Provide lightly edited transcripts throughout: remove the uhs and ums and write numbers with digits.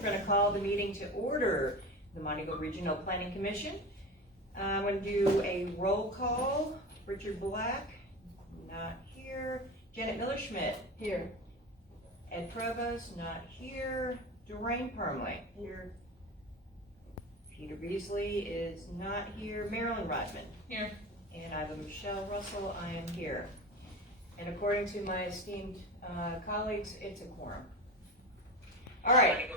We're going to call the meeting to order. The Montego Regional Planning Commission. I'm going to do a roll call. Richard Black, not here. Janet Miller-Schmidt. Here. Ed Provost, not here. Doreen Permley. Here. Peter Beasley is not here. Marilyn Rodman. Here. And I have a Michelle Russell. I am here. And according to my esteemed colleagues, it's a quorum. All right.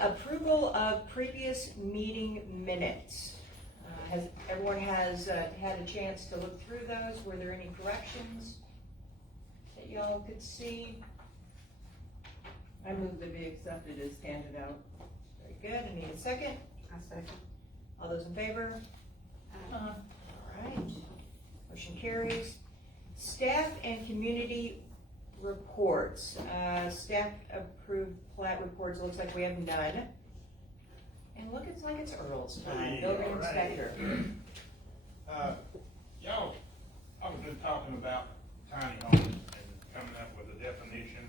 Approval of previous meeting minutes. Everyone has had a chance to look through those? Were there any corrections that y'all could see? I move to be accepted as handed out. Very good. I need a second. I second. All those in favor? All right. Motion carries. Staff and community reports. Staff approved plat reports. Looks like we have none. And look, it's like it's Earl's time. Building inspector. Y'all, I've been talking about tiny homes and coming up with a definition,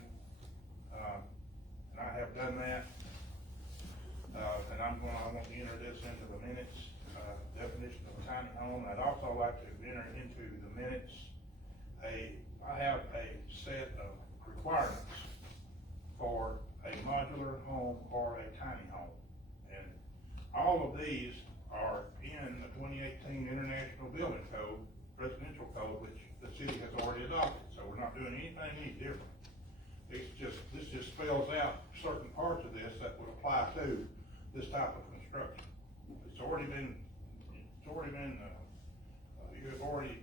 and I have done that. And I want to enter this into the minutes, definition of a tiny home. I'd also like to enter into the minutes I have a set of requirements for a modular home or a tiny home. And all of these are in the 2018 International Building Code, Residential Code, which the city has already adopted. So we're not doing anything any different. This just spells out certain parts of this that would apply to this type of construction. You have already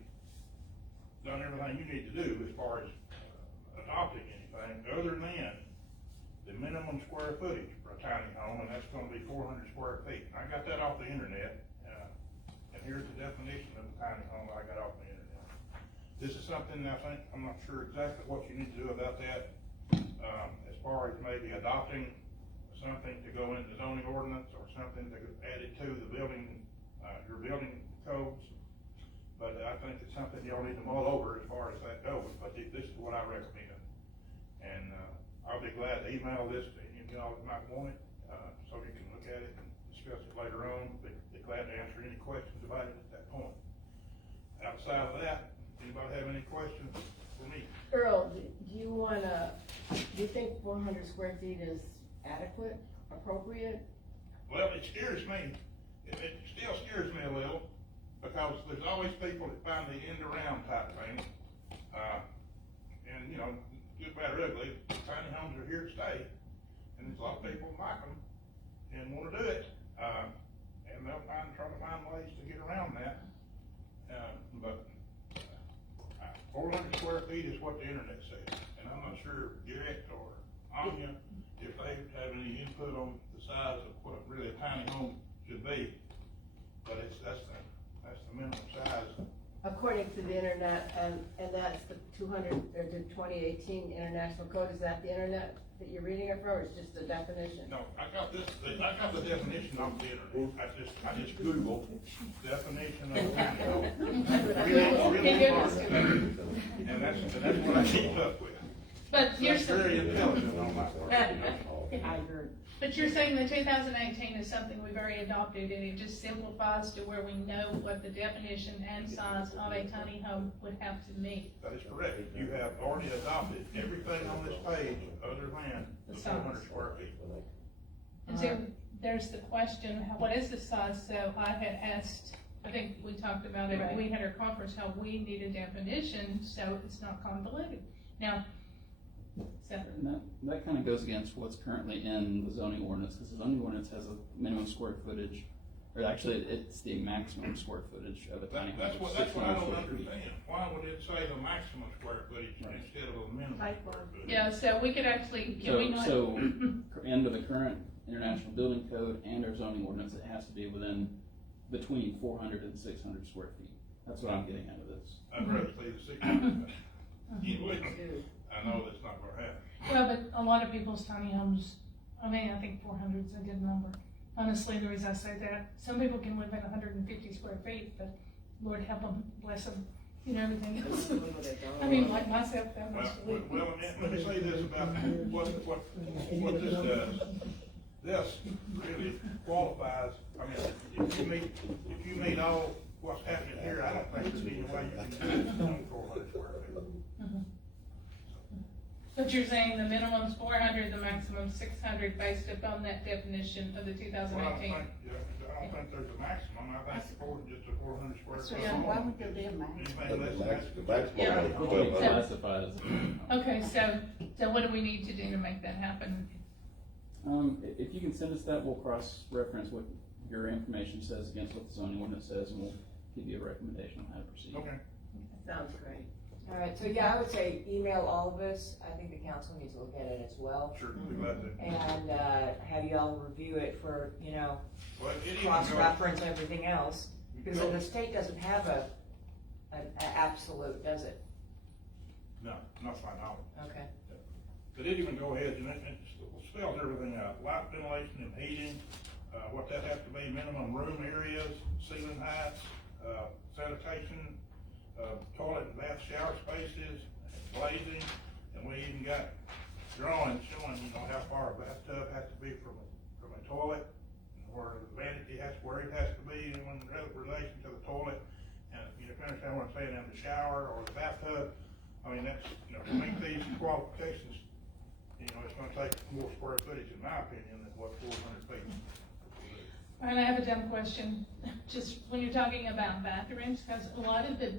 done everything you need to do as far as adopting anything other than the minimum square footage for a tiny home, and that's going to be 400 square feet. I got that off the internet, and here's the definition of a tiny home that I got off the internet. This is something I'm not sure exactly what you need to do about that, as far as maybe adopting something to go into zoning ordinance or something to add it to the building, your building codes. But I think it's something y'all need to mull over as far as that goes, but this is what I recommend. And I'll be glad to email this to any of y'all that might want it, so you can look at it and discuss it later on. Be glad to answer any questions about it at that point. Outside of that, anybody have any questions for me? Earl, do you think 400 square feet is adequate, appropriate? Well, it scares me. It still scares me a little, because there's always people that find the end around type thing. And you know, good, bad, or ugly, tiny homes are here to stay. And there's a lot of people like them and want to do it. And they'll try to find ways to get around that. But 400 square feet is what the internet says. And I'm not sure Garrett or Anya, if they have any input on the size of what really a tiny home should be. But that's the minimum size. According to the internet, and that's the 2018 International Code, is that the internet that you're reading it from, or it's just a definition? No, I got the definition off the internet. I just Googled definition of tiny home. And that's what I keep up with. But you're very intelligent on my part. I heard. But you're saying the 2018 is something we've already adopted, and it just simplifies to where we know what the definition and size of a tiny home would have to meet. That is correct. You have already adopted everything on this page other than the 400 square feet. And so there's the question, what is the size? So I had asked, I think we talked about it, Right. we had our conference, how we need a definition so it's not convoluted. Now, And that kind of goes against what's currently in the zoning ordinance, because the zoning ordinance has a minimum square footage, or actually it's the maximum square footage of a tiny home. That's what I don't understand. Why would it say the maximum square footage instead of a minimum square footage? yeah, so we could actually, can we not? So under the current International Building Code and our zoning ordinance, it has to be between 400 and 600 square feet. That's what I'm getting out of this. I'd rather say the 600. I know that's not going to happen. Well, but a lot of people's tiny homes, I mean, I think 400 is a good number. Honestly, the reason I say that, some people can live in 150 square feet, but Lord help them, bless them, you know, everything else. I mean, like myself, that much to live. Well, let me say this about what this does. this really qualifies, I mean, if you meet all what's happening here, I don't think there's any way you can do it on 400 square feet. But you're saying the minimum's 400, the maximum 600, based upon that definition of the 2018? Well, I don't think there's a maximum, I think just a 400 square So foot. yeah, home. why would there be a maximum? Anything less than that. The maximum Yeah. is What 1200. classifies as Okay, so what do we need to do to make that happen? If you can send us that, we'll cross-reference what your information says against what the zoning ordinance says, and we'll give you a recommendation on how to proceed. Okay. Sounds great. All right, so yeah, I would say email all of us. I think the council needs to look at it as well. Sure, we glad to. And, have y'all review it for, Well, it even goes, cross-reference everything else. Because the state doesn't have an absolute, does it? no, not my knowledge. Okay. But it even go ahead and it spells everything out, light, ventilation and heating, what that has to be, minimum room areas, ceiling heights, sanitation, toilet and bath shower spaces, glazing, and we even got drawings showing, how far a bathtub has to be from a toilet, or the vanity where it has to be in relation to the toilet, and if you understand what I'm saying, in the shower or the bathtub, I mean, that's, to meet these qualifications, it's gonna take more square footage, in my opinion, than what 400 feet. And I have a dumb question, just when you're talking about bathrooms, because a lot of the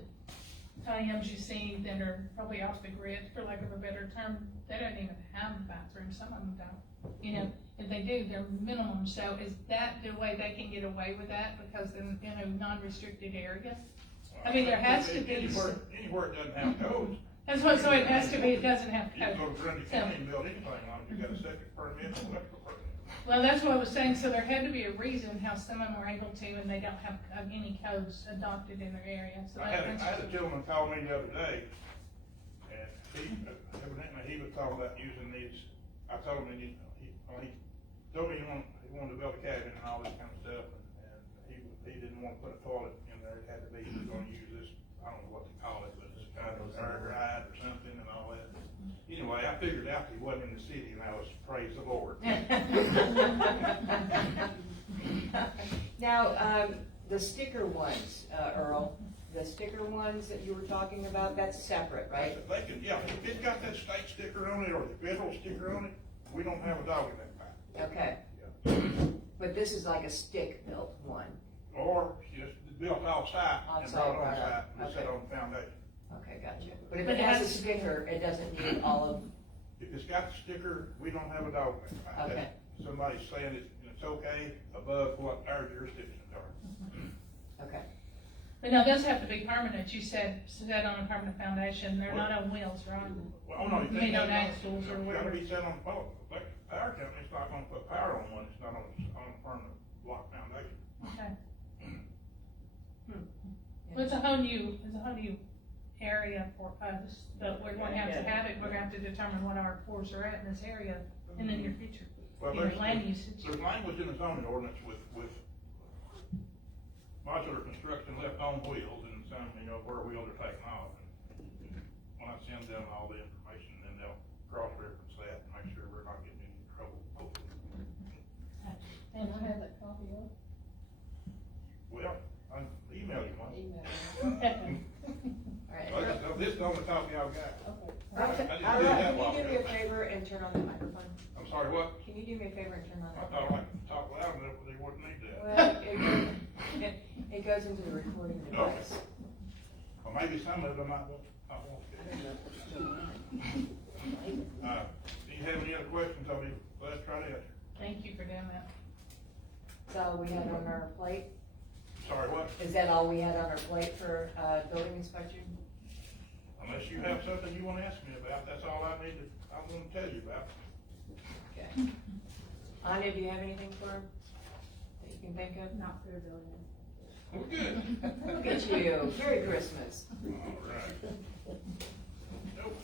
tiny homes you see that are probably off the grid, for lack of a better term, they don't even have bathrooms, some of them don't. If they do, they're minimum, so is that the way they can get away with that, because they're in a non-restricted area? I mean, there has to be. Anywhere it doesn't have codes. That's what, so it has to be, it doesn't have You can go code. to Grundy County and build anything on it, you got a septic permit, and electrical permit. Well, that's what I was saying, so there had to be a reason how some of them were able to, and they don't have any codes adopted in their area, so I had that's. a gentleman call me the other day, and evidently he was talking about using these, I told him, he told me he wanted to build a cabin and all this kind of stuff, and he didn't want to put a toilet in there, it had to be, he was gonna use this, I don't know what to call it, but it's kind of air ride or something and all that. Anyway, I figured out he wasn't in the city, and I was, praise the Lord. Now, the sticker ones, Earl, the sticker ones that you were talking about, that's separate, right? They can, yeah, if it's got that state sticker on it or the federal sticker on it, we don't have a dog in that fight. Okay. But this is like a stick-built one. Or just built off-site and Off-site, brought on right, site and set okay. on the foundation. Okay, gotcha. But if But it it has a has- sticker, it doesn't need all of, If it's got the sticker, we don't have a dog in that fight. Okay. Somebody's saying it's okay above what our jurisdictions are. okay. But now, those have to be permanent, you said, set on a permanent foundation, they're not on wheels, right? Well, oh no, you You think mean on that's axles or gotta whatever? be set on, like, power company's not gonna put power on one, it's not on a permanent block foundation. Okay. Well, it's a whole new area for us, but we're going to have to have it, we're going to have to determine what our floors are at in this area in the near future. Well, Your land usage. there's language in the zoning ordinance with modular construction left on wheels and some, where wheels are taken off. When I send them all the information, then they'll cross-reference that and make sure we're not getting in trouble. And I have that copy of. Well, I emailed you one. All right. This is the only copy I've got. Earl, I just did Earl, that can while you do me a ago. favor and turn on the microphone? I'm sorry, what? Can you do me a favor and turn on I the thought I microphone? could talk loud enough, but they wouldn't need that. Well, it goes into the recording device. Well, maybe some of them I won't get. Do you have any other questions? I'll be glad to try to answer. Thank you for doing that. That's all we had on our plate? Sorry, what? Is that all we had on our plate for, building inspection? Unless you have something you wanna ask me about, that's all I need to, I'm gonna tell you about. Okay. Anya, do you have anything for him that you can think of? Not for a building. Well, good. Look at you, Merry Christmas. All right. Nope.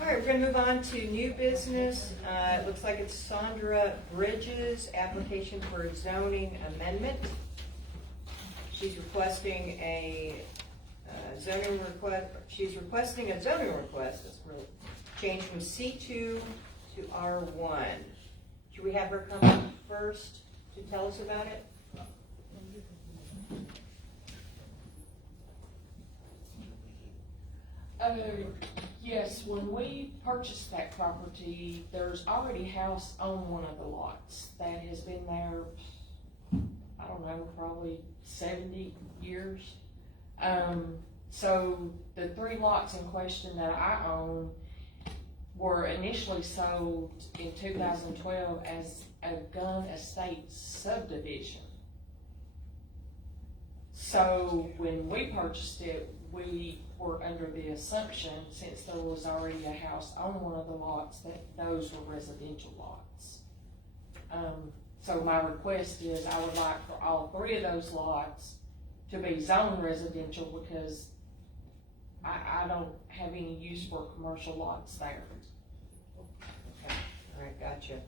All right, we're gonna move on to new business. It looks like it's Sandra Bridges, application for a zoning amendment. She's requesting a zoning request, that's really, change from C2 to R1. Should we have her come up first to tell us about it? Yes, when we purchased that property, there's already a house on one of the lots that has been there, I don't know, probably 70 years. So the 3 lots in question that I own were initially sold in 2012 as a gun estate subdivision. So when we purchased it, we were under the assumption, since there was already a house on one of the lots, that those were residential lots. So my request is I would like for all 3 of those lots to be zoned residential, because I don't have any use for commercial lots there. Okay, all right, gotcha.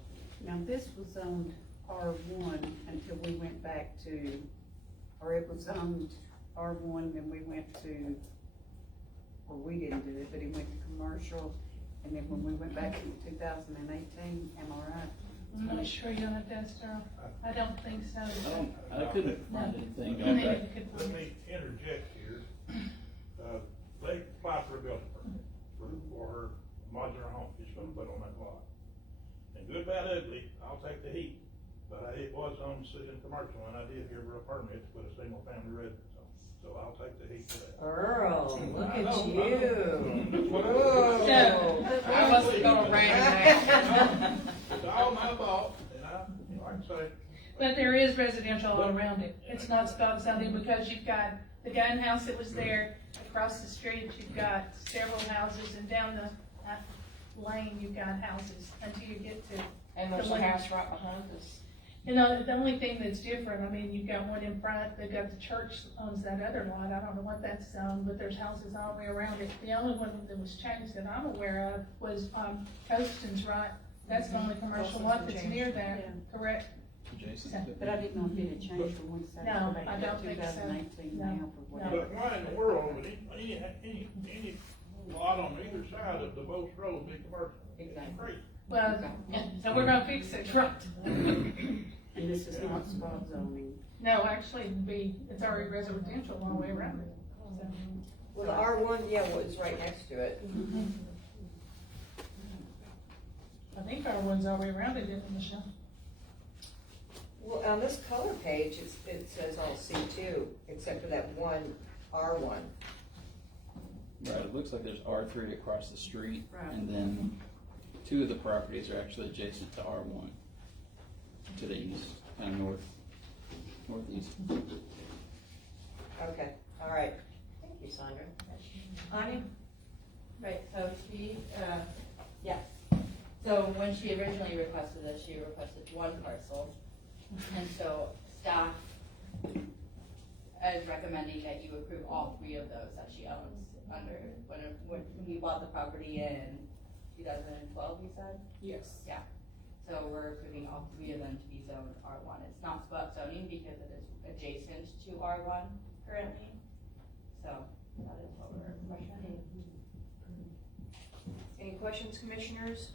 Now, this was zoned R1 until we went back to, or it was zoned R1, then we went to, or we didn't do it, but it went to commercial, and then when we went back in 2018, am I right? I'm not sure you're on that, Darryl. I don't think so. I couldn't find anything No, going maybe back. you could Let find it. me interject here. They applied for a building permit for her modular home she's gonna put on that lot. And good, bad, ugly, I'll take the heat, but it was on city and commercial, and I did give her a permit to put a single family residence on. So I'll take the heat for that. Earl, look I at know, you. That's what I Whoa. So, I wasn't gonna rat him It's all my fault, and like I say, But there is residential all around it. It's not spelled something, because you've got the gun house that was there, across the street, you've got several houses, and down the lane, you've got houses until you get to. And there's a house right behind us. You know, the only thing that's different, I mean, you've got one in front, they've got the church owns that other lot, I don't know what that's zoned, but there's houses all the way around it. The only one that was changed that I'm aware of was, Poston's, right? That's the only commercial lot that's near that, correct? Adjacent to it. But I didn't know if it had changed from one side No, to the I other, don't think so. 2018 No, now, or whatever. but why in the world would any lot on either side of the boat road be commercial? It's Exactly. crazy. Well, so we're gonna fix it, right? And this is not spot zoning. No, actually, it's already residential all the way around it. So, Well, the R1, yeah, was right next to it. I think our one's all the way around it, isn't it, Michelle? Well, on this color page, it says all C2, except for that one R1. Right, it looks like there's R3 across the street, Right. and then 2 of the properties are actually adjacent to R1, to the east, kind of northeast. Okay, all right. Thank you, Sandra. Ani? Right, so she, yes. So when she originally requested this, she requested 1 parcel. And so staff is recommending that you approve all 3 of those that she owns under, when we bought the property in 2012, you said? Yes. Yeah. So we're approving all 3 of them to be zoned R1. It's not spot zoning because it is adjacent to R1 currently. So that is what we're recommending. Any questions, commissioners?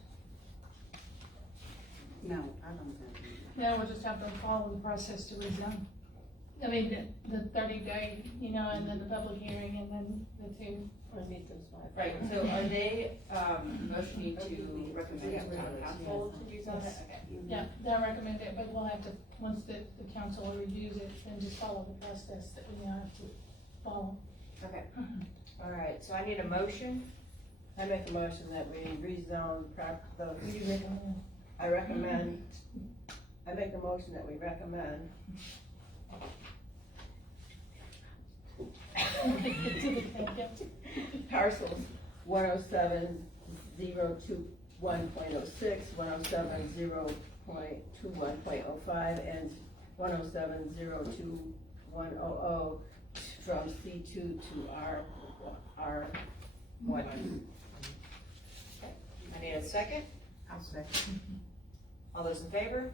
No, I don't have any. No, we'll just have to follow the process to rezone. I mean, the 30-day, and then the public hearing, and then the 2. Right, so are they, motioning to recommend to town council to do something? Yes. Okay. Yeah, they'll recommend it, but we'll have to, once the council reviews it, then just follow the process that we now have to follow. Okay. All right, so I need a motion. I make a motion that we rezone What do you recommend? I make a motion that we recommend parcels 107.021.06, 107.021.05, and 107.021.00 from C2 to R1. I need a second. I'll second. All those in favor?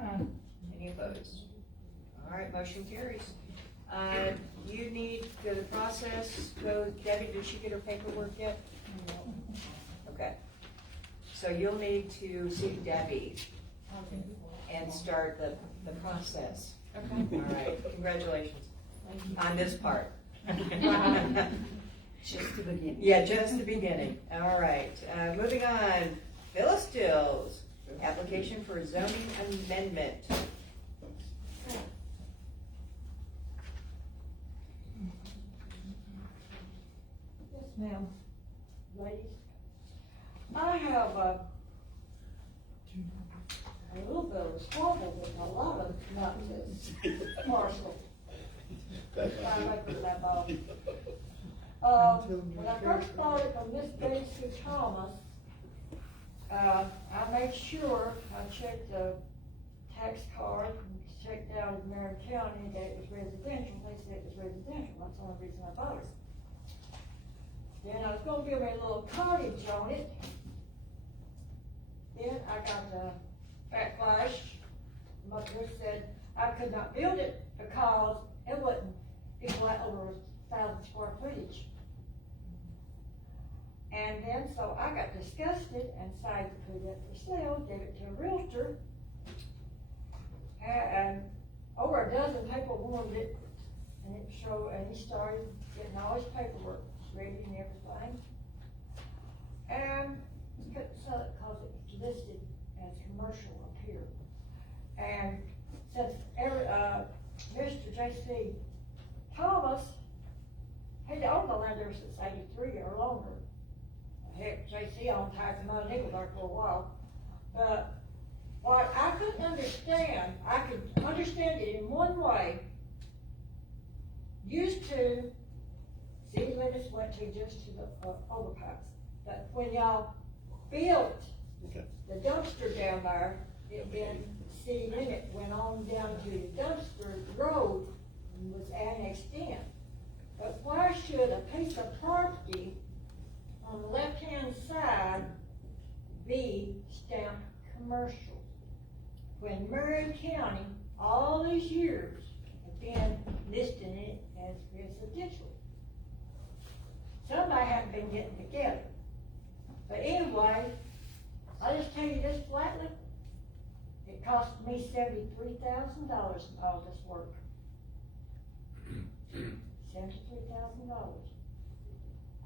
Um, Any opposed? All right, motion carries. You need the process, go, Debbie, did she get her paperwork yet? Okay. So you'll need to see Debbie. start the process. Okay. All right, congratulations on this part. Just the beginning. Yeah, just the beginning. All right, moving on. Phyllis Stills, application for zoning amendment. Yes, ma'am. Ladies, I have a little bit of a squabble with a lot of nuts parcel. When I first bought it from Miss Daisy Thomas, I made sure I checked the tax card, and checked out in Marion County that it was residential. They said it was residential. That's the only reason I bought it. Then I was gonna give me a little cottage on it. Then I got the backlash. Mother said I could not build it because it wouldn't equal out over 1,000 square footage. And then, so I got disgusted and decided to put it for sale, gave it to a realtor. And over a dozen people wanted it, and it showed, and he started getting all his paperwork ready and everything. And he couldn't sell it because it's listed as commercial up here. And since Mr. J.C. Thomas, he'd owned the land ever since '83 or longer. Heck, J.C. owned tires and mud, he was there for a while. But what I couldn't understand, I could understand it in one way. Used to, city limits went to just to the overpass. But when y'all built the dumpster down there, it been city limit went on down to the dumpster road and was annexed in. But why should a piece of property on the left-hand side be stamped commercial? When Marion County, all these years, have been listing it as residential. Somebody hadn't been getting together. But anyway, I'll just tell you this flatly, it cost me $73,000 in all this work. $73,000.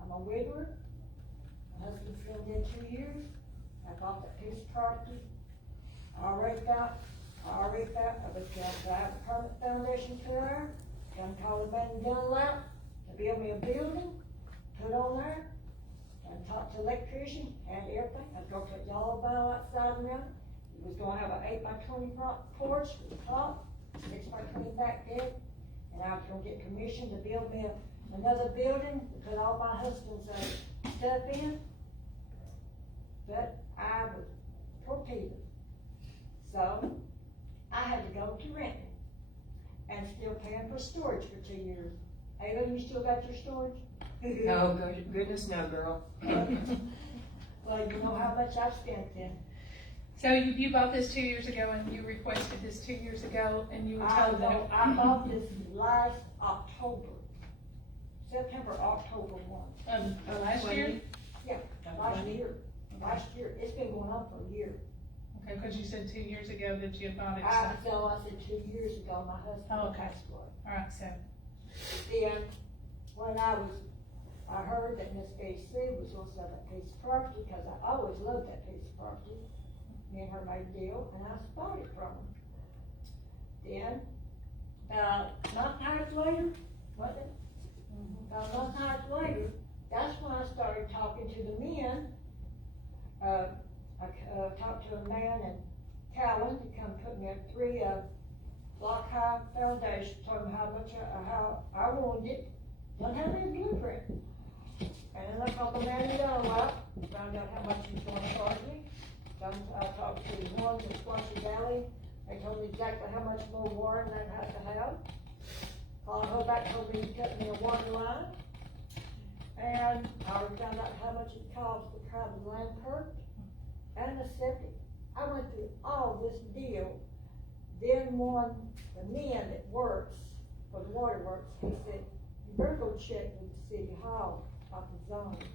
I'm a widower. My husband's been dead 2 years. I bought that piece of property. I was gonna have a permanent foundation to there, gonna call the man Dunlap to build me a building, put on there, and talk to the electrician, and everything. I was gonna put yellow vinyl outside around it. It was gonna have an 8x20 porch with the top, 6x20 back deck, and I was gonna get permission to build me another building to put all my husband's stuff in. But I was torpedoed. So I had to go to renting and still paying for storage for 2 years. Ayla, you still got your storage? Oh, goodness no, girl. Well, you know how much I've spent then. So you bought this 2 years ago and you requested this 2 years ago and you were told that. I bought this last October, September, October 1. Last year? Yeah, last year. It's been going on for a year. Okay, because you said 2 years ago that you had bought it, I so, said 2 years ago, my husband Oh, okay. passed away. alright, so, Then, when I heard that Miss A.C. was gonna sell that piece of property, because I always loved that piece of property. Me and her made a deal, and I bought it from her. Then, not times later, was it? Not times later, that's when I started talking to the men. I talked to a man in Cowan to come put me a 3 block high foundation, told him how much, how I wanted it, don't have any blueprint. And then I called the man in Dunlap, found out how much he was gonna charge me. I talked to the ones in Squatchy Valley, they told me exactly how much more water than I had to have. Paul Hoback told me to cut me a water line. And I already found out how much it cost to try the land perk and the septic. I went through all this deal. Then the man that works for the water works, he said, you better go check with the city hall about the zoning.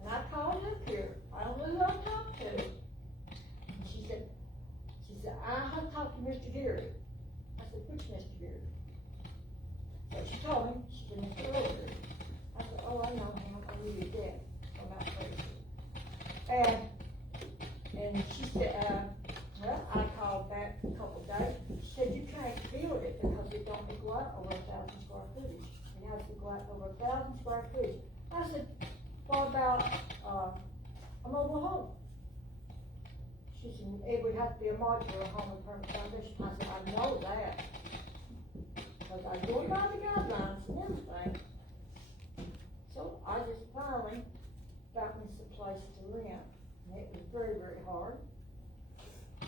And I called up here, I don't know who I talked to. And she said, said, I have talked to Mr. Geary. I said, which Mr. Geary? So she told me, she said, Mr. O'Leary. I said, oh, I know him, I really did, I'm not crazy. And she said, well, I called back a couple of days, she said, you can't build it because it don't go out over 1,000 square footage. It has to go out over 1,000 square footage. I said, what about, a mobile home? She said, it would have to be a modular home with permanent foundation. I said, I know that. Because I go by the guidelines and everything. So I just finally got me some place to rent. And it was very, very hard.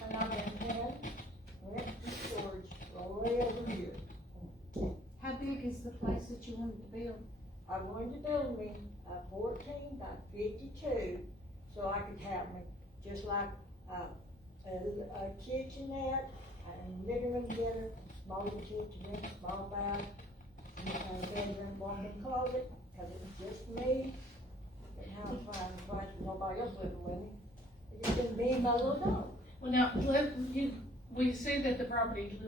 And I went to storage for way over a year. How big is the place that you wanted to build? I wanted to build me a 14 by 52, so I could have me, just like a kitchenette, and living room dinner, small kitchenette, small bath, and a bedroom, walk-in closet, cause it was just me. Didn't have a fine place with nobody else living with me. It just been me and my little dog. Well, now, we see that the property,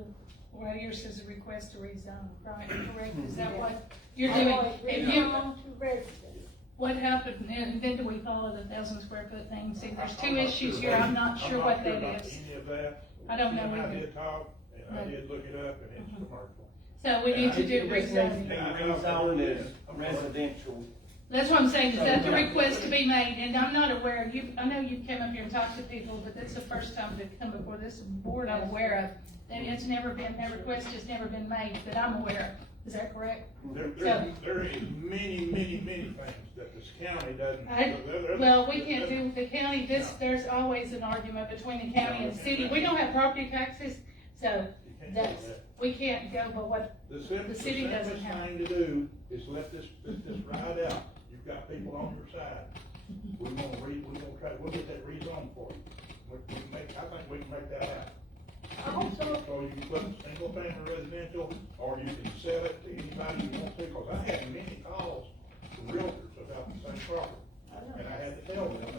right here says a request to rezone, right, correct, is that what you're I doing? want it If you, rezoned to residence. what happened, and then do we follow the 1,000 square foot thing? See, there's two issues here, I'm not sure what that about is. any of that. I don't know And I either. did talk, and I did look it up, and it's commercial. So we need to do It just needs to be rezoning. rezoned as residential. That's what I'm saying, is that the request to be made, and I'm not aware, I know you came up here and talked to people, but that's the first time to come before this board I'm aware of. And it's never been, that request has never been made that I'm aware of, is that correct? There is many things that this county doesn't. Well, we can't do, the county, there's always an argument between the county and the city, we don't have property taxes, so that's, we can't go by what The the city doesn't simplest have. thing to do is let this ride out. You've got people on your side. We're gonna get that rezoned for you. I think we can make that happen. I hope so. So you can put single family residential, or you can sell it to anybody you want to, because I had many calls from realtors about the same property. And I had to tell them that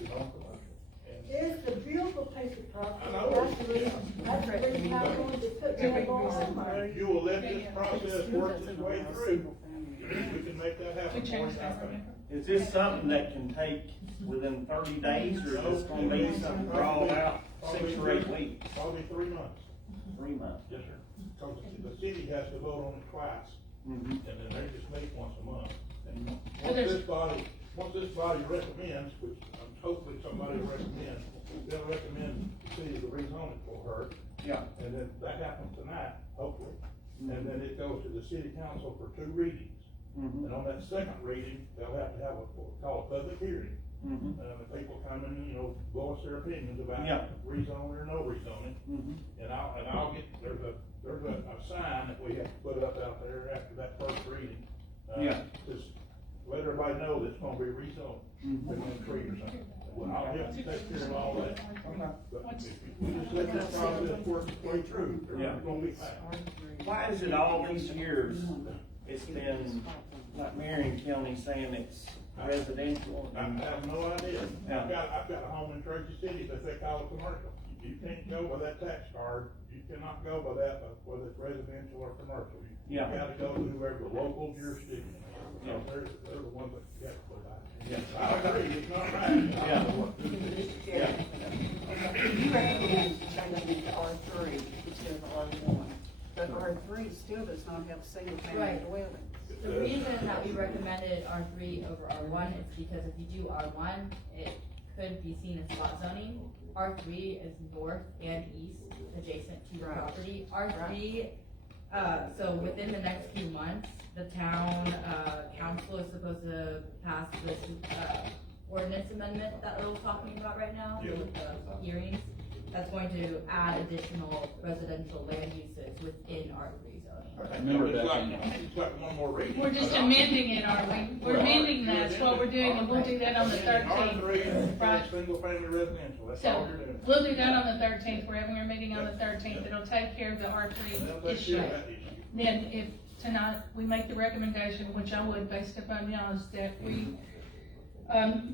it's on commercial. And It's a beautiful piece of property. I know. That's the reason I wanted to put that on my. you will let this process work its way through, we can make that happen. We for you, changed I that, think. remember? Is this something that can take within 30 days, or is this gonna be something drawn out 6 or 8 weeks? Probably 3 months. 3 months? Yes, sir. Because the city has to vote on it twice, Mm-hmm. and then they just meet once a month. And So there's- once this body recommends, which hopefully somebody will recommend, they'll recommend the city to rezone it for her. Yeah. And then that happens tonight, hopefully. And then it goes to the city council for 2 readings. Mm-hmm. And on that second reading, they'll have to have what we call a public hearing. Mm-hmm. The people come in, voice their opinions about Yeah. rezoning or no rezoning. Mm-hmm. And I'll get, there's a sign that we have to put up out there after that first reading. Yeah. Just let everybody know that it's gonna be rezoned, Mhm. within a tree or something. Well, I'll help you take care of all that. But What's- if you just let this process work its way through, Yeah. it's gonna be fine. Why is it all these years, it's been, like Marion County saying it's residential? I have no idea. Yeah. I've got a home in Tracy City that they call it commercial. You can't go by that tax card, you cannot go by that, whether it's residential or commercial. You Yeah. gotta go to whoever the local jurisdiction is. Yeah. They're the ones that you have to go by. Yeah. I agree, it's not right. Yeah. Yeah. You recommend changing it to R3 instead of R1, but R3 still does not have single family Right. dwellings. The reason that we recommended R3 over R1 is because if you do R1, it could be seen as spot zoning. R3 is north and east adjacent to the Right. property. R3, so within the next few months, the town, council is supposed to pass this, ordinance amendment that we're talking about right now Yeah. with the hearings. That's going to add additional residential land uses within R3 zoning. Remember It's back like- It's like one more reading. We're just amending it, aren't we? We're amending that's what we're doing, and we'll do that on the R3, 13th, right? single family residential, that's all So, you're doing. we'll do that on the 13th, we're having our meeting on the 13th, it'll take care of the R3 They'll take issue. care of that issue. Then if tonight we make the recommendation, which I would based upon y'all's, that we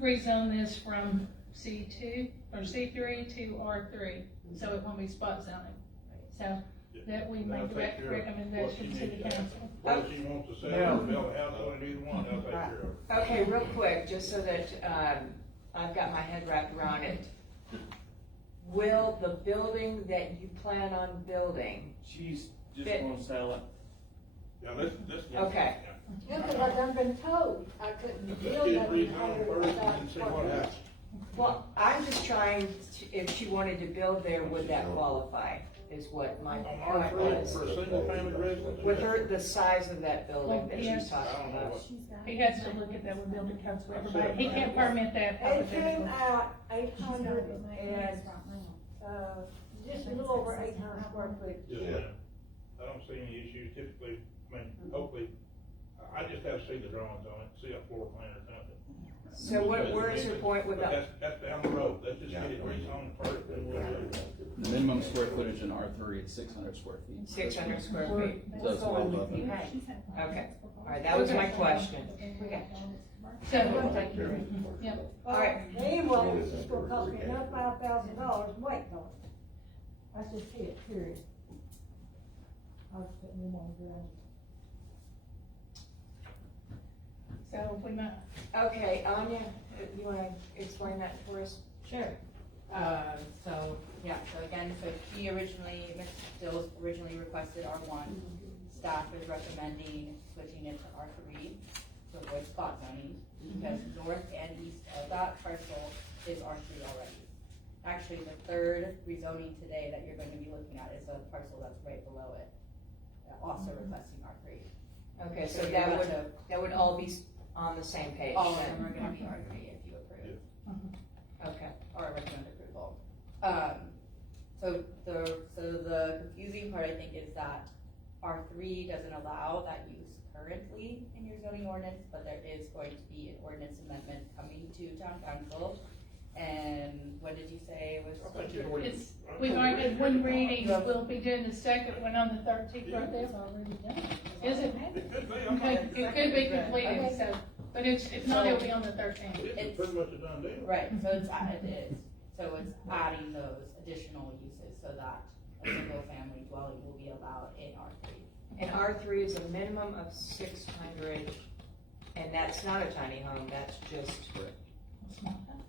rezone this from C2, or C3 to R3, so it won't be spot zoning. So that we That'll make take direct care of recommendations to the council. Whether she wants to sell or build a house on it, either one, they'll take care of it. Okay, real quick, just so that, I've got my head wrapped around it. Will the building that you plan on building, She's just Fit. gonna sell it. Yeah, this. Okay. Yeah, because I've been told I couldn't Let's build get it that rezoned first and then see what happens. Well, I'm just trying to, if she wanted to build there, would that qualify, is what my On point R3 was. for a single family residence? With her, the size of that building that Yes. she's talking about. He has to look at that with building code, so everybody, he can't permit that It came hypothetically. out 800 and, just a little over 800 square feet. Yes, ma'am. I don't see any issues typically, I mean, hopefully, I just have to see the drawings on it, see a floor plan or something. So where is your point with But that? that's down the road, let's just get it rezoned first, and we'll do it. The minimum square footage in R3 is 600 square feet. 600 square feet. So it's well above that. Okay, alright, that was my question. So, All right, anyway, it's gonna cost me another $5,000 waiting on it. That's just it, period. I was putting them on the ground. so if we might, Okay, Anya, you wanna explain that for us? Sure. So, yeah, so again, so he originally, Mr. Stills originally requested R1. Staff is recommending switching it to R3 to avoid spot zoning, because north and east of that parcel is R3 already. Actually, the third rezoning today that you're going to be looking at is a parcel that's right below it, also requesting R3. Okay, so you're that about would, to- that would all be on the same page All of then? them are gonna be R3 if you approve. Okay, Or recommend approval. So the confusing part, I think, is that R3 doesn't allow that use currently in your zoning ordinance, but there is going to be an ordinance amendment coming to town council. And what did you say was? I think you've already. it's, we've already had one reading, we'll be doing the second one on the 13th right there. Is it? It could be, I'm not. It could be completed, so, but if not, it'll be on the 13th. It's pretty much a done deal. Right, so it's adding those additional uses so that a single family dwelling will be allowed in R3. and R3 is a minimum of 600, and that's not a tiny home, that's just Correct.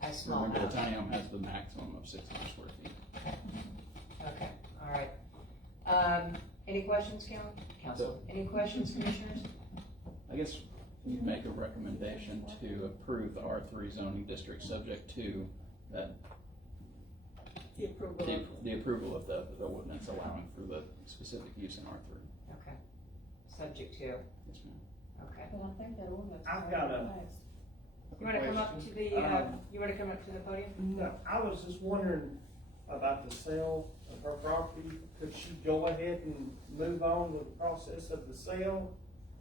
a small Remember, house. the tiny home has the maximum of 600 square feet. Okay, alright. Any questions, Council? Any questions, commissioners? I guess you'd make a recommendation to approve the R3 zoning district subject to that, The approval of. the approval of the ordinance allowing for the specific use in R3. Okay. Subject to, Yes, ma'am. okay. I've got a You wanna come up to question. the, you wanna come up to the podium? No, I was just wondering about the sale of her property. Could she go ahead and move on with the process of the sale,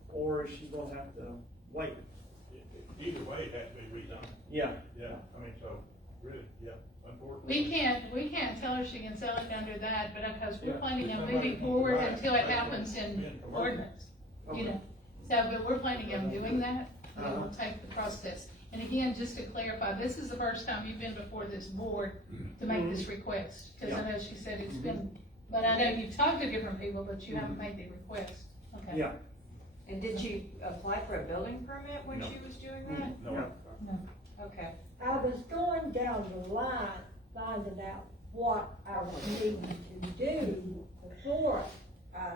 or is she gonna have to wait? Either way, it has to be rezoned. Yeah. Yeah, I mean, so, really, yeah, unfortunately. We can't tell her she can sell it under that, but because we're Yeah. planning on moving forward until it happens in ordinance, you know. So, but we're planning on doing that, and we'll take the process. And again, just to clarify, this is the first time you've been before this board to make this request, because I know she said it's been, but I know you've talked to different people, but you haven't made the request, okay? Yeah. And did she apply for a building permit when she was doing that? No, Okay. I was going down the line, finding out what I was needing to do before I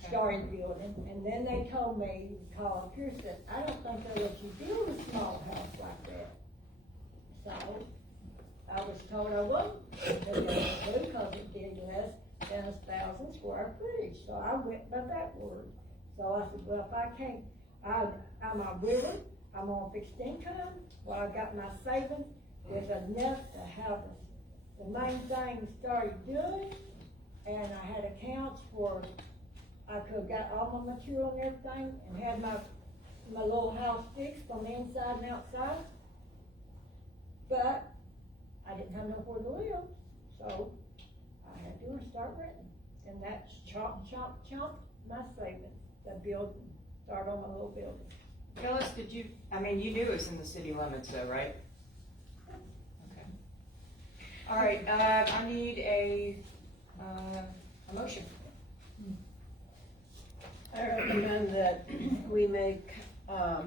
Okay. started building, and then they told me, call up here, said, I don't think they'll let you build a small house like that. So, I was told I wouldn't, because it did less than 1,000 square footage, so I went by that word. So I said, well, if I can't, I'm a widow, I'm on fixed income, well, I got my savings with enough to have the main thing started doing, and I had accounts for, I could've got all my material and everything, and had my little house fixed on the inside and outside. But I didn't have nowhere to live, so I had to start renting, and that's chomp my savings, the building, start on my little building. Phyllis, did you, I mean, you knew it was in the city limits though, right? All right, I need a motion. I recommend that we make, I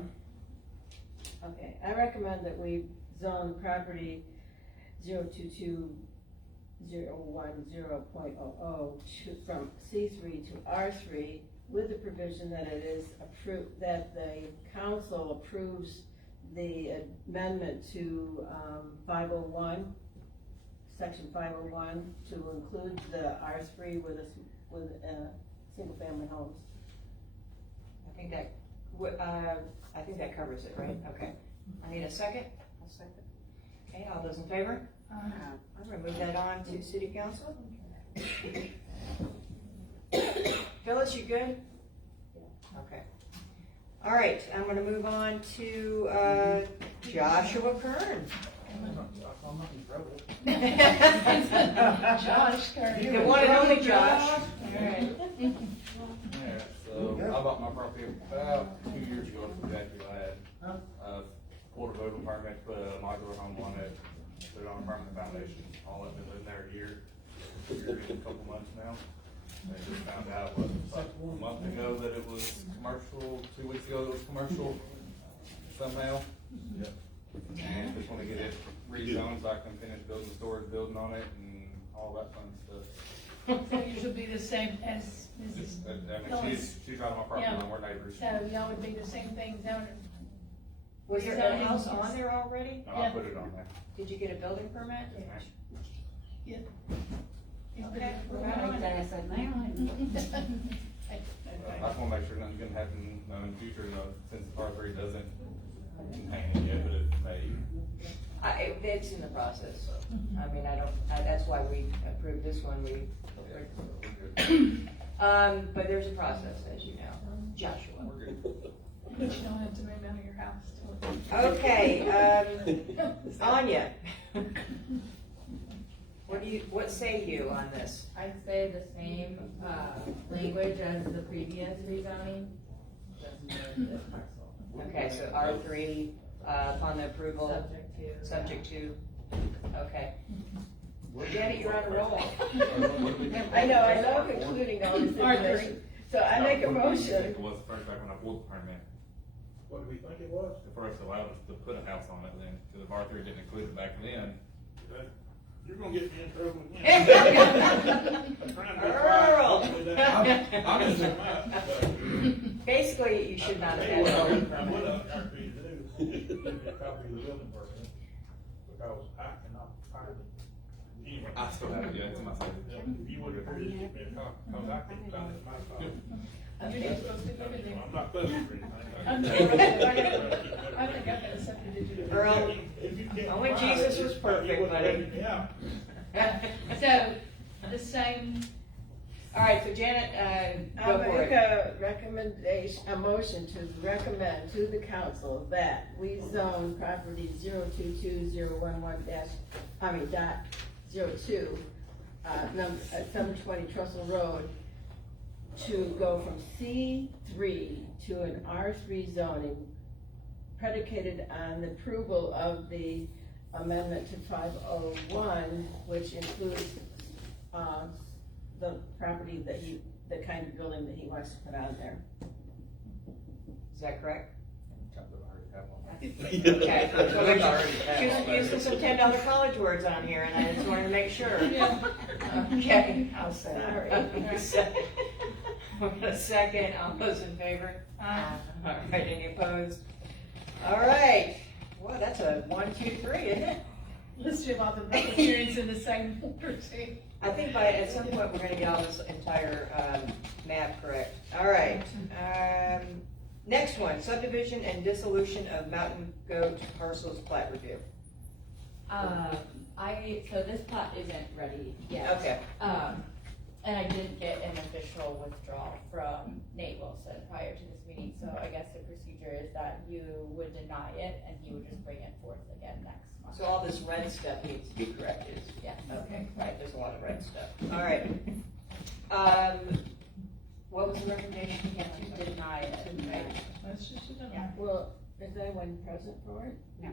recommend that we zone property 022-010.00 from C3 to R3 with the provision that it is approved, that the council approves the amendment to 501, section 501, to include the R3 with single-family homes. I think that covers it, right? Okay. I need a second. I'll second. Okay, all those in favor? Um, I'm gonna move that on to city council. Phyllis, you good? Okay. All right, I'm gonna move on to, Joshua Kern. I'm not in trouble. Josh, Kurt. The one and only Josh. All right. Yeah, so I bought my property about 2 years ago from Jackie Ladd. Pulled a voting permit, put a modular home on it, put it on a permanent foundation. All I've been living there a year and a couple months now. I just found out about a month ago that it was commercial, 2 weeks ago it was commercial somehow. And just want to get it rezoned so I can finish building the storage building on it and all that fun stuff. So yours would be the same as Mrs. I mean, Phyllis. she's right on my property Yeah. line, we're neighbors. So y'all would be the same thing down at. Was there a house on there already? No, I put it on there. Did you get a building permit? Yeah. Okay. We're gonna make that as a now. I just wanna make sure nothing's gonna happen, in the future, since the R3 doesn't contain it yet, but it may. It's in the process, so, I mean, that's why we approved this one, but there's a process, as you know. Joshua. We're good. But you don't have to move out of your house. Okay, Anya. What say you on this? I'd say the same, language as the previous rezoning. Just move this parcel. Okay, so R3, upon the approval, subject to, okay. Janet, you're on a roll. I know, I love including all this information, so I make a motion. It was the first back when I pulled the permit. What do we think it was? The first allowed us to put a house on it then, because if R3 didn't include it back then. You're gonna get me in trouble again. Earl. I'm just. Basically, you should not have had What it. I would encourage you to do is give me a copy of the building permit, because I cannot find it. Anyway. I still have it, yeah, it's in my safe. If you would approve, give me a copy, because I can't find it myself. You're not supposed to go to them. I'm not fussing or anything. I think I've got something to do with it. Earl, If you can't only find Jesus it, was you perfect, wouldn't buddy. let me out. So, the same, All right, so Janet, I go for make it. a motion to recommend to the council that we zone property 022011-02, number, 720 Trussell Road, to go from C3 to an R3 zoning predicated on the approval of the amendment to 501, which includes, the property that the kind of building that he wants to put on there. Is that correct? I already have one. Okay, so there's using some $10 college words on here, and I just wanted to make sure. Okay, I'll say. A second, all those in favor? All right, any opposed? All right, well, that's a 1, 2, 3, isn't it? let's do all the public hearings in the same order too. I think at some point, we're gonna get all this entire, map correct. All right, next one, subdivision and dissolution of Mountain Goat parcels plat review. So this plat isn't ready yet. Okay. And I didn't get an official withdrawal from Nate Wilson prior to this meeting, so I guess the procedure is that you would deny it and he would just bring it forth again next month. So all this red stuff needs to be corrected. Yeah. Okay, right, there's a lot of red stuff. All right. What was the recommendation? Yeah, to deny it, right? That's just, Yeah. Well, is anyone present for it? No.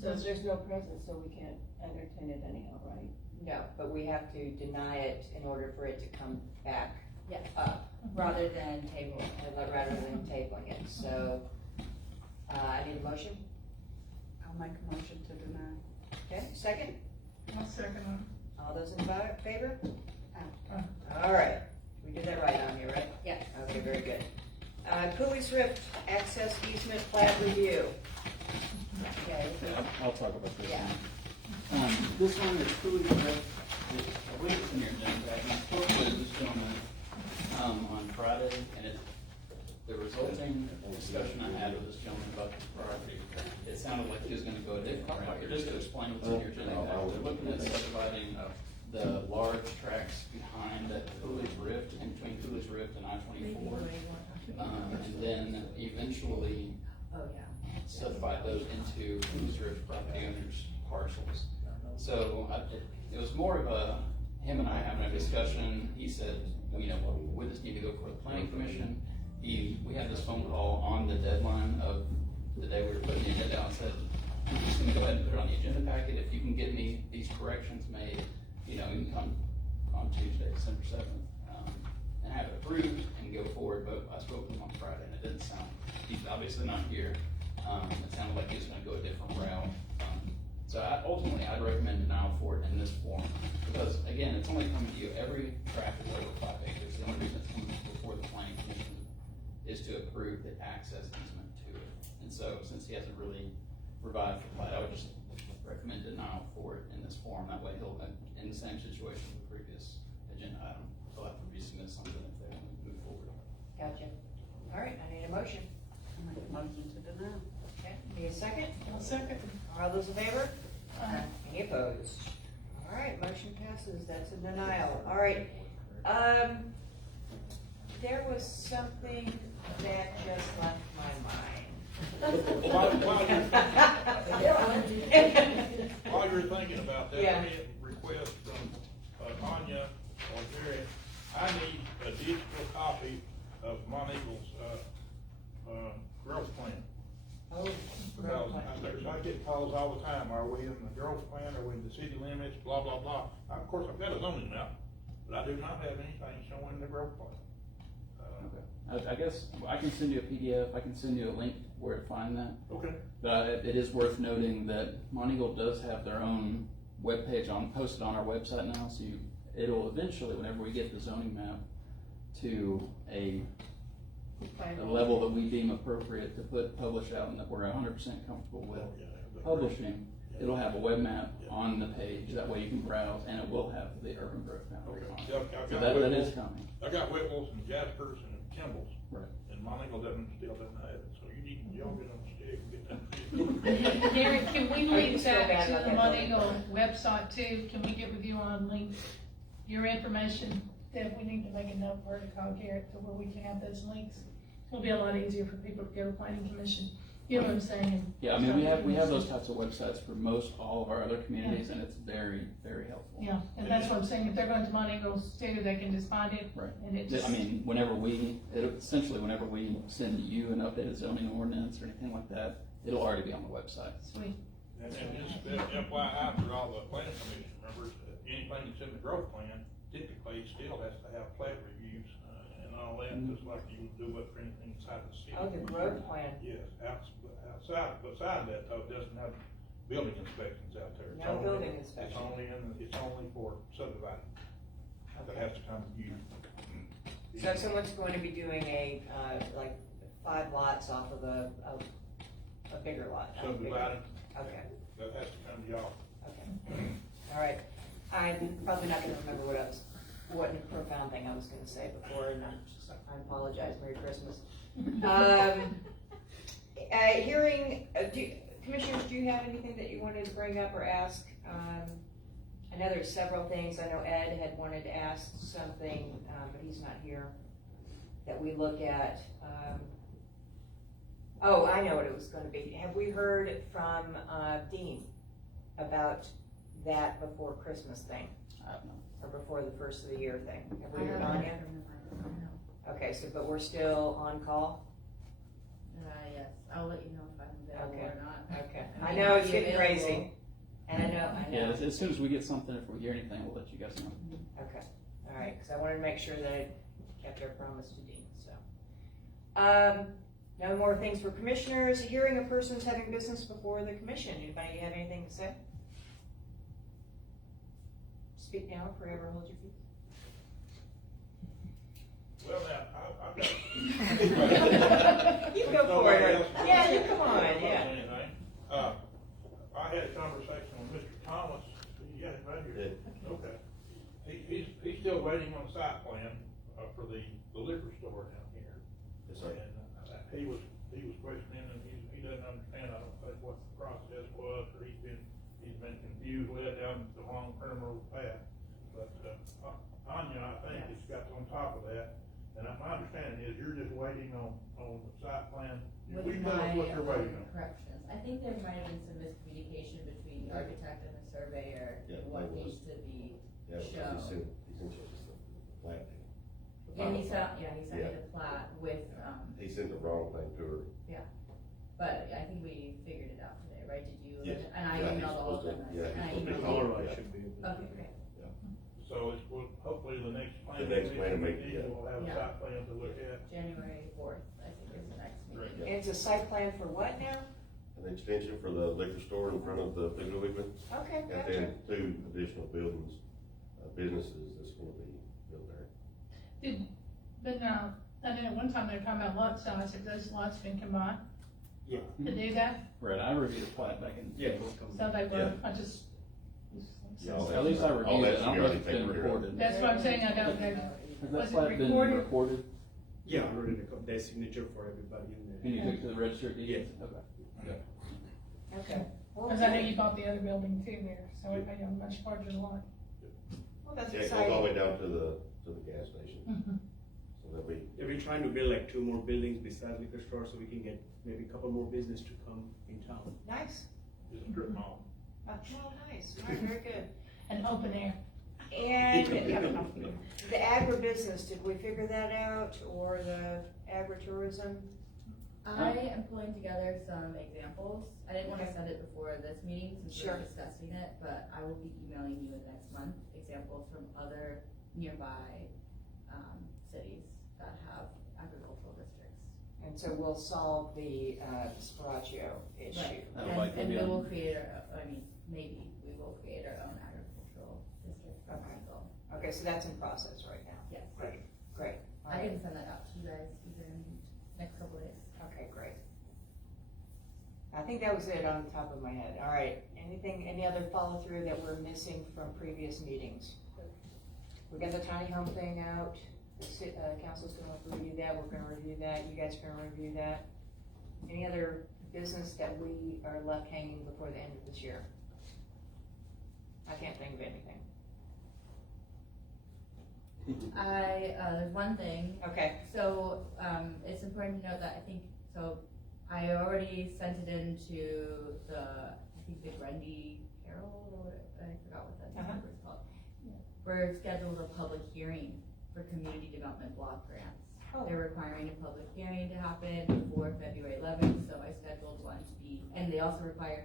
So there's no present, so we can't entertain it anyhow, right? No, but we have to deny it in order for it to come back Yes, up, rather than table. rather than tabling it, so, I need a motion, I'll make a motion to deny. okay, second? I'll second All those in favor? it. All right, we did that right on here, right? Yes. Okay, very good. Cooley's Rift Access Easement Plat Review. Okay, Yeah, I'll talk about this Yeah. one. This one is truly correct. I believe it's in your agenda pack. I spoke with this gentleman, on Friday, and the resulting discussion I had with this gentleman about this property, it sounded like he was gonna go a different route. Just to explain what's in your agenda pack, they're looking at subdividing the large tracts behind Cooley's Rift, in between Cooley's Rift and I-24. And then eventually Oh, yeah. subdivide those into Cooley's Rift property owners' parcels. So it was more of him and I having a discussion. He said, you know, we just need to go for the planning commission. We had this phone call on the deadline of the day we were putting the agenda out. Said, I'm just gonna go ahead and put it on the agenda packet. If you can get me these corrections made, you know, you can come on Tuesday, December 7th, and have it approved and go forward. But I spoke to him on Friday and it didn't sound, he's obviously not here. It sounded like he was gonna go a different route. So ultimately, I'd recommend denial for it in this form, because again, it's only coming to you, every tract is over 5 acres. The only reason it's coming before the planning commission is to approve the access easement to it. And so, since he hasn't really provided for plat, I would just recommend denial for it in this form. That way he'll, in the same situation with the previous agenda item, he'll have to resubmit something if they want to move forward. gotcha. All right, I need a motion. I'll make a motion to deny. Okay, need a second? I'll second. All those in favor? Aye. Any opposed? All right, motion passes, that's a denial. All right, there was something that just left my mind. While you're thinking about that, Yeah. let me request from Tanya or Jerry, I need a digital copy of Mont Eagle's growth plan. Oh, Because I get calls all the time, are we in the growth plan, are we in the city limits, blah, blah, blah. Of course, I've got a zoning map, but I do not have anything showing the growth plan. I guess I can send you a PDF. I can send you a link where to find that. Okay. But it is worth noting that Mont Eagle does have their own webpage posted on our website now. So it'll eventually, whenever we get the zoning map to a level that we deem appropriate to publish out and that we're 100% comfortable with publishing, it'll have a web map on the page. That way you can browse, and it will have the urban growth boundary on it. So that is coming. I got Whittles and Jaspers and Kimball's. Right. And Mont Eagle still doesn't have it, so you need to jump in on the stick and get that. Derek, can we Are you link still that bad to about the that Mont building? Eagle website too? Can we get with you on link your information? That we need to make a note for her to call Garrett to where we can have those links. It'll be a lot easier for people to go to planning commission. You know what I'm saying? Yeah, I mean, we have those types of websites for most all of our other communities, and it's very, very helpful. Yeah, and that's what I'm saying. If they're going to Mont Eagles too, they can just find it. Right. And it just. I mean, whenever we send you an updated zoning ordinance or anything like that, it'll already be on the website. Sweet. And just FYI for all the planning commission members, anything that's in the growth plan typically still has to have plat reviews, and all that, just like you would do it for anything inside the city. Oh, the growth plan. Yes, beside that though, it doesn't have building inspections out there. It's No only- building inspection. It's only for subdividing. That has to come to you. So if someone's going to be doing a, like 5 lots off of a bigger lot. Subdividing, Okay, that has to come to y'all. okay. All right. I'm probably not gonna remember what profound thing I was gonna say before, and I apologize. Merry Christmas. Hearing, commissioners, do you have anything that you wanted to bring up or ask? I know there's several things. I know Ed had wanted to ask something, but he's not here, that we look at. Oh, I know what it was gonna be. Have we heard from Dean about that before Christmas thing, I don't know. or before the first of the year thing? Have we heard on yet? Okay, so, but we're still on call? Yes, I'll let you know if I'm available Okay. or not. Okay, I I mean, know it's be getting available. crazy. And I know, Yeah, as soon as we get something, if we hear anything, we'll let you guys know. Okay, all right, because I wanted to make sure that I kept our promise to Dean, so. No more things for commissioners. Hearing of persons having business before the commission. Anybody have anything to say? Speak now, forever hold your peace. Well, now, I've got. You go for it. Yeah, you come on, yeah. I had a conversation with Mr. Thomas, yeah, right here. Okay. He's still waiting on the site plan, for the liquor store down here. Yes, sir. And, he was questioning, and he doesn't understand, I don't think, what the process was, or he's been confused, led down the wrong criminal path. But, Anya, I think, has got on top of that, and my understanding is you're just waiting on the site plan. With We know my what you're waiting on. corrections. I think there might have been some miscommunication between the architect and the surveyor, Yeah, what there was. needs to be Yeah, shown. he sent you just the plat. And he sent me Yeah. the plat with, He sent the wrong thing to her. but I think we figured it out today, right? Did you? Yes. And I Yeah, he's emailed all of supposed them. to- yeah, he's and I supposed to emailed be all of all them. right. should be. Okay, great. So it's, well, hopefully the next plan. The next plan will be- We'll have a Yeah. site plan to look at. January 4th, I think is the next meeting. Yeah. And it's a site plan for what now? An extension for the liquor store in front of the Piggly Wiggly, Okay, and gotcha. then 2 additional buildings, businesses that's gonna be built there. But now, I know at one time they were talking about lot size, have those lots been combined Yeah. to do that? Right, I reviewed the plat back in. Yeah. So they were, Yeah. I just. Yeah, all At least I all reviewed that it, I don't should know be if it's been already taken care of. recorded. That's what I'm saying, I don't know. Has that Was it plat been recorded? recorded? Yeah, already their signature for everybody in Can there. you go to the register of deeds? Yeah. Okay. Okay. Cause I know you bought the other building too there, so it made a much larger lot. Well, that's Yeah, it goes all the exciting. way down to the gas station, so that'll be, Yeah, we're trying to build like 2 more buildings besides liquor store, so we can get maybe a couple more business to come in town. Nice. Just a strip mall. Well, nice, all right, very good. An open air. And the agribusiness, did we figure that out, or the agritourism? I am pulling together some examples. I didn't wanna send it before this meeting since Sure. we're discussing it, but I will be emailing you in next month, examples from other nearby, cities that have agricultural districts. And so we'll solve the Sparacio issue. Right. That'll likely And be we on- will create maybe we will create our own agricultural district for Okay. Marshall. Okay, so that's in process right now. Yes. Great. All I right. can send that out to you guys either in the next couple of days. Okay, great. I think that was it on the top of my head. All right, any other follow-through that we're missing from previous meetings? We got the tiny home thing out, the council's gonna review that, we're gonna review that, you guys are gonna review that. Any other business that we are left hanging before the end of this year? I can't think of anything. There's one thing. Okay, So, it's important to note that I already sent it into the Grundy Herald, or I forgot what that Uh-huh. number is called. We're scheduled a public hearing for community development block grants. Oh. They're requiring a public hearing to happen before February 11th, so I scheduled one to be, and they also require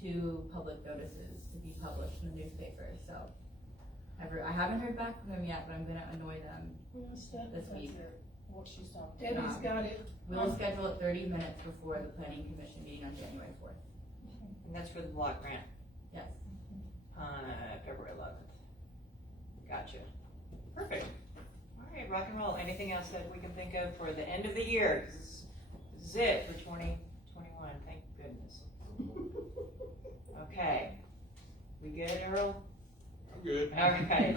2 public notices to be published in the newspaper, so. I haven't heard back from them yet, but I'm gonna annoy them this week. What she's talking Debbie's got it. We'll schedule it 30 minutes before the planning commission meeting on January 4th. and that's for the block grant Yes. on February 11th. Gotcha. Perfect. All right, rock and roll. Anything else that we can think of for the end of the year? This is it for 2021, thank goodness. Okay. We good, Earl? I'm good. Okay.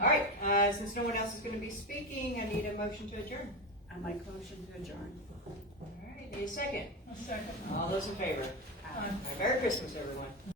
All right, since no one else is gonna be speaking, I need a motion to adjourn. I make a motion to adjourn. All right, need a second. A second. All those in favor? Aye. All right, Merry Christmas, everyone.